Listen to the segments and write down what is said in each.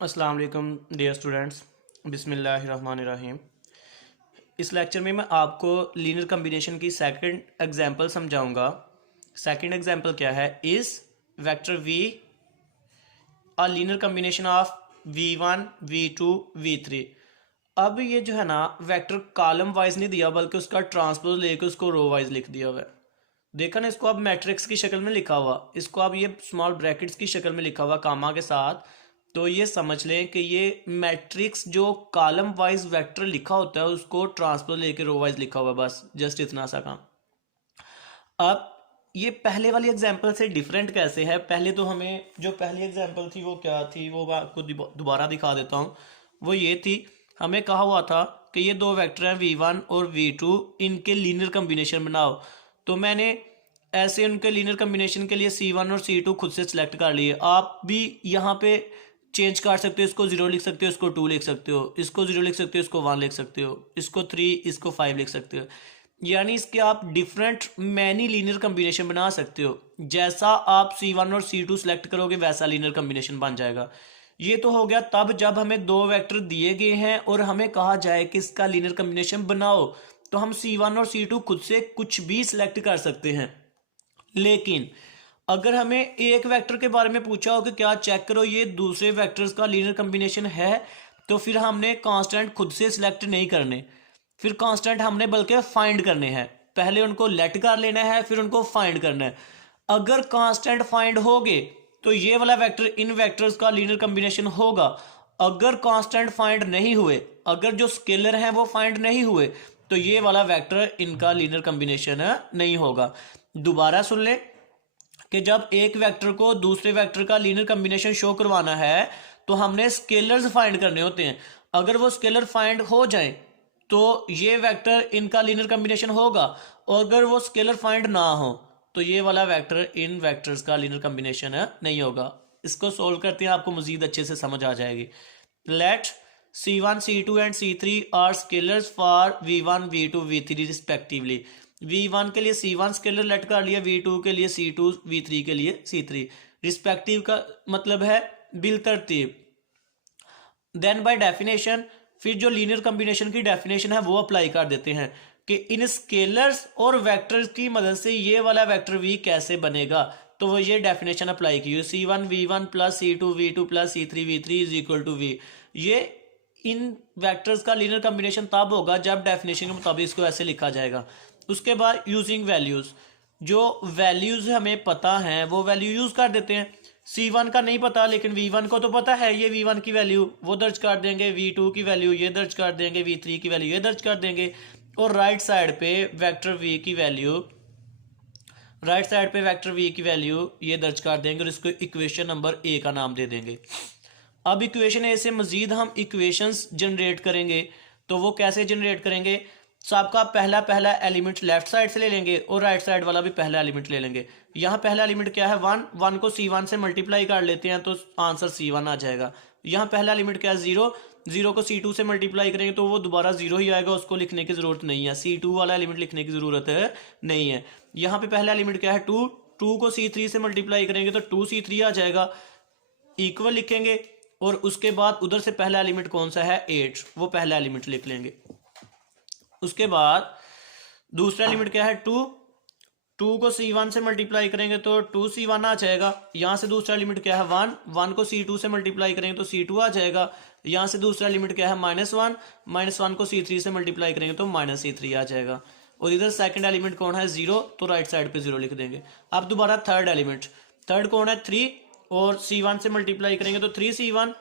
अस्सलाम वालेकुम dear students. बिस्मिल्लाहिर्रहमानिर्रहीम। इस लेक्चर में मैं आपको लीनियर कम्बिनेशन की सेकंड एग्जांपल समझाऊंगा। सेकंड एग्जांपल क्या है? Is vector v a linear combination of v1 v2 v3। अब ये जो है ना, वेक्टर कॉलम वाइज नहीं दिया बल्कि उसका ट्रांसपोज लेके उसको रो वाइज लिख दिया हुआ है। देखा ना, इसको अब मैट्रिक्स की शक्ल में लिखा हुआ, इसको अब ये स्मॉल ब्रैकेट्स की शक्ल में लिखा हुआ कामा के साथ। तो ये समझ लें कि ये मैट्रिक्स जो कॉलम वाइज वेक्टर लिखा होता है उसको ट्रांसपोज लेके रो वाइज लिखा हुआ, बस जस्ट इतना सा काम। अब ये पहले वाली एग्जांपल से डिफरेंट कैसे है? पहले तो हमें जो पहली एग्जांपल थी वो क्या थी, वो मैं आपको दोबारा दिखा देता हूँ। वो ये थी, हमें कहा हुआ था कि ये दो वेक्टर हैं v1 और v2, इनके लीनियर कम्बिनेशन बनाओ। तो मैंने ऐसे उनके लीनियर कम्बिनेशन के लिए c1 और c2 खुद से सिलेक्ट कर लिए। आप भी यहाँ पे चेंज कर सकते हो, इसको 0 लिख सकते हो, इसको 2 लिख सकते हो, इसको 0 लिख सकते हो, इसको 1 लिख सकते हो, इसको 3, इसको 5 लिख सकते हो। यानी इसके आप डिफरेंट मैनी लीनियर कम्बिनेशन बना सकते हो। जैसा आप c1 और c2 सेलेक्ट करोगे वैसा लीनियर कम्बिनेशन बन जाएगा। ये तो हो गया तब जब हमें दो वेक्टर दिए गए हैं और हमें कहा जाए कि इसका लीनियर कम्बिनेशन बनाओ, तो हम c1 और c2 खुद से कुछ भी सिलेक्ट कर सकते हैं। लेकिन अगर हमें एक वेक्टर के बारे में पूछा हो कि क्या चेक करो ये दूसरे वेक्टर्स का लीनियर कम्बिनेशन है, तो फिर हमने कांस्टेंट खुद से सिलेक्ट नहीं करने, फिर कांस्टेंट हमने बल्कि फाइंड करने हैं। पहले उनको लेट कर लेना है, फिर उनको फाइंड करना है। अगर कांस्टेंट फाइंड हो गए तो ये वाला वेक्टर इन वेक्टर्स का लीनियर कम्बिनेशन होगा। अगर कांस्टेंट फाइंड नहीं हुए, अगर जो स्केलर हैं वो फाइंड नहीं हुए, तो ये वाला वेक्टर इनका लीनियर कम्बिनेशन नहीं होगा। दोबारा सुन ले कि जब एक वेक्टर को दूसरे वेक्टर का लीनियर कम्बिनेशन शो करवाना है तो हमने स्केलर्स फाइंड करने होते हैं। अगर वो स्केलर फाइंड हो जाए तो ये वेक्टर इनका लीनियर कम्बिनेशन होगा, और अगर वो स्केलर फाइंड ना हो तो ये वाला वेक्टर इन वेक्टर्स का लीनियर कम्बिनेशन नहीं होगा। इसको सोल्व करते हैं, आपको मजीद अच्छे से समझ आ जाएगी। Let c1 c2 and c3 are scalars for v1 v2 v3 respectively. v1 के लिए c1 स्केलर लेट कर लिया, v2 के लिए c2, v3 के लिए c3। रिस्पेक्टिव का मतलब है बिल तरतीब। देन बाय डेफिनेशन, फिर जो लीनियर कम्बिनेशन की डेफिनेशन है वो अप्लाई कर देते हैं कि इन स्केलर्स और वेक्टर्स की मदद से ये वाला वेक्टर v कैसे बनेगा। तो वो ये डेफिनेशन अप्लाई की, c1 v1 plus c2 v2 plus c3 v3 is equal to v। ये इन वेक्टर्स का लीनियर कम्बिनेशन तब होगा जब डेफिनेशन के मुताबिक इसको ऐसे लिखा जाएगा। उसके बाद यूजिंग वैल्यूज, जो वैल्यूज हमें पता हैं वो वैल्यू यूज कर देते हैं। c1 का नहीं पता लेकिन v1 को तो पता है, ये v1 की वैल्यू वो दर्ज कर देंगे, v2 की वैल्यू ये दर्ज कर देंगे, v3 की वैल्यू ये दर्ज कर देंगे, और राइट साइड पे वेक्टर v की वैल्यू, राइट साइड पे वेक्टर v की वैल्यू ये दर्ज कर देंगे और इसको इक्वेशन नंबर ए का नाम दे देंगे। अब इक्वेशन ए से मजीद हम इक्वेशंस जनरेट करेंगे। तो वो कैसे जनरेट करेंगे? सबका पहला पहला एलिमेंट लेफ्ट साइड से ले लेंगे और राइट साइड वाला भी पहला एलिमेंट ले लेंगे। यहाँ पहला एलिमेंट क्या है? 1, 1 को c1 से मल्टीप्लाई कर लेते हैं तो आंसर c1 आ जाएगा। यहाँ पहला एलिमेंट क्या है? 0, 0 को c2 से मल्टीप्लाई करेंगे तो वो दोबारा 0 ही आएगा, उसको लिखने की जरूरत नहीं है, c2 वाला एलिमेंट लिखने की जरूरत है नहीं है। यहाँ पे पहला एलिमेंट क्या है? 2, 2 को c3 से मल्टीप्लाई करेंगे तो 2c3 आ जाएगा, इक्वल लिखेंगे, और उसके बाद उधर से पहला एलिमेंट कौन सा है? 8, वो पहला एलिमेंट लिख लेंगे। उसके बाद दूसरा एलिमेंट क्या है? 2, 2 को c1 से मल्टीप्लाई करेंगे तो 2c1 आ जाएगा। यहाँ से दूसरा एलिमेंट क्या है? 1, 1 को c2 से मल्टीप्लाई करेंगे तो c2 आ जाएगा। यहाँ से दूसरा एलिमेंट क्या है? -1, -1 को c3 से मल्टीप्लाई करेंगे तो -c3 आ जाएगा। और इधर सेकंड एलिमेंट कौन है? 0, तो राइट साइड पे 0 लिख देंगे। अब दोबारा थर्ड एलिमेंट, थर्ड कौन है? 3, और c1 से मल्टीप्लाई करेंगे तो 3c1।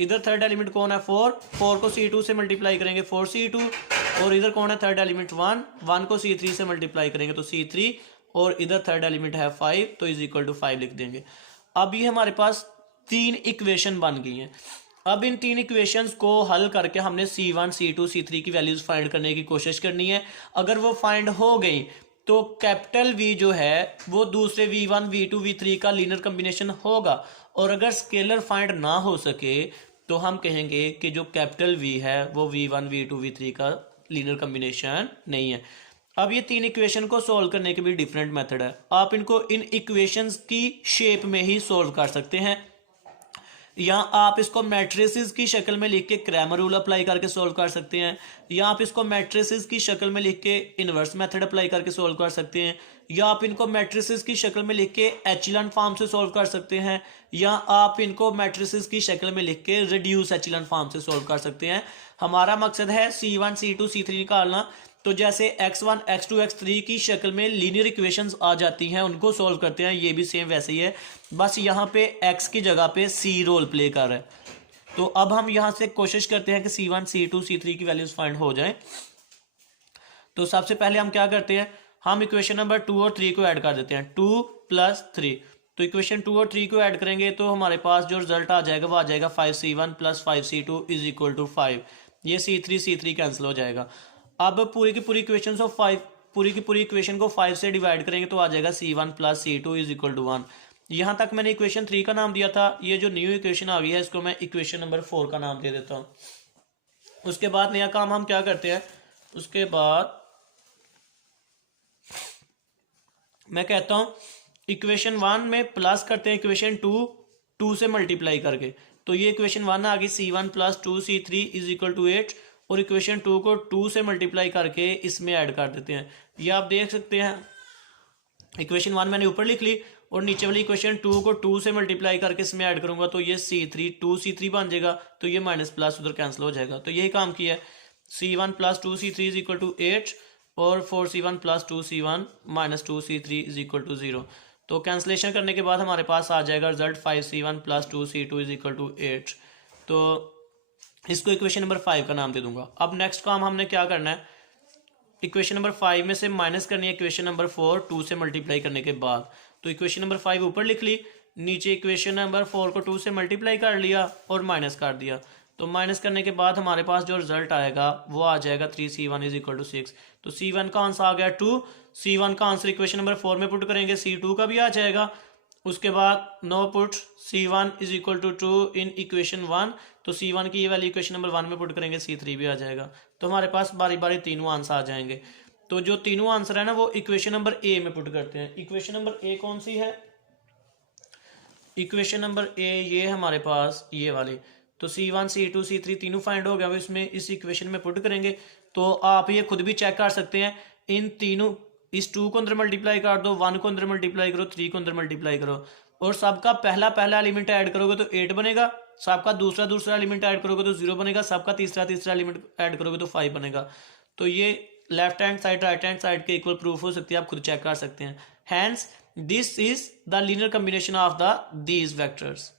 इधर थर्ड एलिमेंट कौन है? 4, 4 को c2 से मल्टीप्लाई करेंगे 4c2, और इधर कौन है? थर्ड एलिमेंट 1, 1 को c3 से मल्टीप्लाई करेंगे तो c3, और इधर थर्ड एलिमेंट है 5, तो इज इक्वल टू 5 लिख देंगे। अब ये हमारे पास 3 इक्वेशन बन गई हैं। अब इन 3 इक्वेशंस को हल करके हमने c1 c2 c3 की वैल्यूज फाइंड करने की कोशिश करनी है। अगर वो फाइंड हो गई तो कैपिटल V जो है वो दूसरे v1 v2 v3 का लीनियर कम्बिनेशन होगा, और अगर स्केलर फाइंड ना हो सके तो हम कहेंगे कि जो कैपिटल V है वो v1 v2 v3 का लीनियर कम्बिनेशन नहीं है। अब ये 3 इक्वेशन को सोल्व करने के भी डिफरेंट मेथड है। आप इनको इन इक्वेशंस की शेप में ही सोल्व कर सकते हैं। या आप इसको मैट्रिसेस की शक्ल में लिख के क्रैमर रूल अप्लाई करके सॉल्व कर सकते हैं, या आप इसको मैट्रिसेस की शक्ल में लिख के इन्वर्स मेथड अप्लाई करके सॉल्व कर सकते हैं, या आप इनको मैट्रिसेस की शक्ल में लिख के एचेलॉन फॉर्म से सॉल्व कर सकते हैं, या आप इनको मैट्रिसेस की शक्ल में लिख के रिड्यूस एचेलॉन फॉर्म से सॉल्व कर सकते हैं। हमारा मकसद है C1 C2 C3 निकालना। तो जैसे x1 x2 x3 की शक्ल में लीनियर इक्वेशंस आ जाती हैं, उनको सॉल्व करते हैं, ये भी सेम वैसे ही है, बस यहाँ पे x की जगह पे c रोल प्ले कर रहा है। तो अब हम यहाँ से कोशिश करते हैं कि C1 C2 C3 की वैल्यूज फाइंड हो जाए। तो सबसे पहले हम क्या करते हैं, हम इक्वेशन नंबर 2 और 3 को ऐड कर देते हैं, 2 + 3। तो इक्वेशन 2 और 3 को ऐड करेंगे तो हमारे पास जो रिजल्ट आ जाएगा वो आ जाएगा 5C1 + 5C2 = 5। ये C3 कैंसिल हो जाएगा। अब पूरी की पूरी इक्वेशन ऑफ 5, पूरी की पूरी इक्वेशन को 5 से डिवाइड करेंगे तो आ जाएगा C1 + C2 = 1। यहाँ तक मैंने इक्वेशन 3 का नाम दिया था, ये जो न्यू इक्वेशन आ गई है इसको मैं इक्वेशन नंबर 4 का नाम दे देता हूँ। उसके बाद नया काम हम क्या करते हैं, उसके बाद मैं कहता हूँ इक्वेशन 1 में प्लस करते हैं इक्वेशन 2 से मल्टीप्लाई करके। तो ये इक्वेशन 1 आ गई C1 + 2C3 = 8, और इक्वेशन 2 को 2 से मल्टीप्लाई करके इसमें ऐड कर देते हैं। ये आप देख सकते हैं, इक्वेशन 1 मैंने ऊपर लिख ली और नीचे वाली इक्वेशन 2 को 2 से मल्टीप्लाई करके इसमें ऐड करूंगा तो ये C3 बन जाएगा, तो ये माइनस प्लस उधर कैंसिल हो जाएगा। तो यही काम किया है, C1 + 2C3 = 8 और 4C1 + 2C1 - 2C3 = 0। तो कैंसिलेशन करने के बाद हमारे पास आ जाएगा रिजल्ट 5C1 + 2C2 = 8। तो इसको इक्वेशन नंबर 5 का नाम दे दूंगा। अब नेक्स्ट काम हमने क्या करना है, इक्वेशन नंबर 5 में से माइनस करनी है इक्वेशन नंबर 4 2 से मल्टीप्लाई करने के बाद। तो इक्वेशन नंबर 5 ऊपर लिख ली, नीचे इक्वेशन नंबर 4 को 2 से मल्टीप्लाई कर लिया और माइनस कर दिया। तो माइनस करने के बाद हमारे पास जो रिजल्ट आएगा वो आ जाएगा 3C1 = 6। तो C1 का आंसर आ गया 2। C1 का आंसर इक्वेशन नंबर 4 में पुट करेंगे, C2 का भी आ जाएगा। उसके बाद know put C1 = 2 in equation 1, तो C1 की ये वाली इक्वेशन नंबर 1 में पुट करेंगे, C3 भी आ जाएगा। तो हमारे पास बारी बारी तीनों आंसर आ जाएंगे। तो जो तीनों आंसर है ना वो इक्वेशन नंबर ए में पुट करते हैं। इक्वेशन नंबर ए कौन सी है, इक्वेशन नंबर ए ये हमारे पास ये वाली। तो C1 C2 C3 तीनों फाइंड हो गया, वो इसमें इस इक्वेशन में पुट करेंगे। तो आप ये खुद भी चेक कर सकते हैं, इन तीनों, इस 2 को अंदर मल्टीप्लाई कर दो, 1 को अंदर मल्टीप्लाई करो, 3 को अंदर मल्टीप्लाई करो, और सबका पहला एलिमेंट ऐड करोगे तो 8 बनेगा, सबका दूसरा एलिमेंट ऐड करोगे तो 0 बनेगा, सबका तीसरा एलिमेंट ऐड करोगे तो 5 बनेगा। तो ये left hand side right hand side के इक्वल प्रूफ हो सकती है, आप खुद चेक कर सकते हैं। Hence this is the linear combination of the these vectors.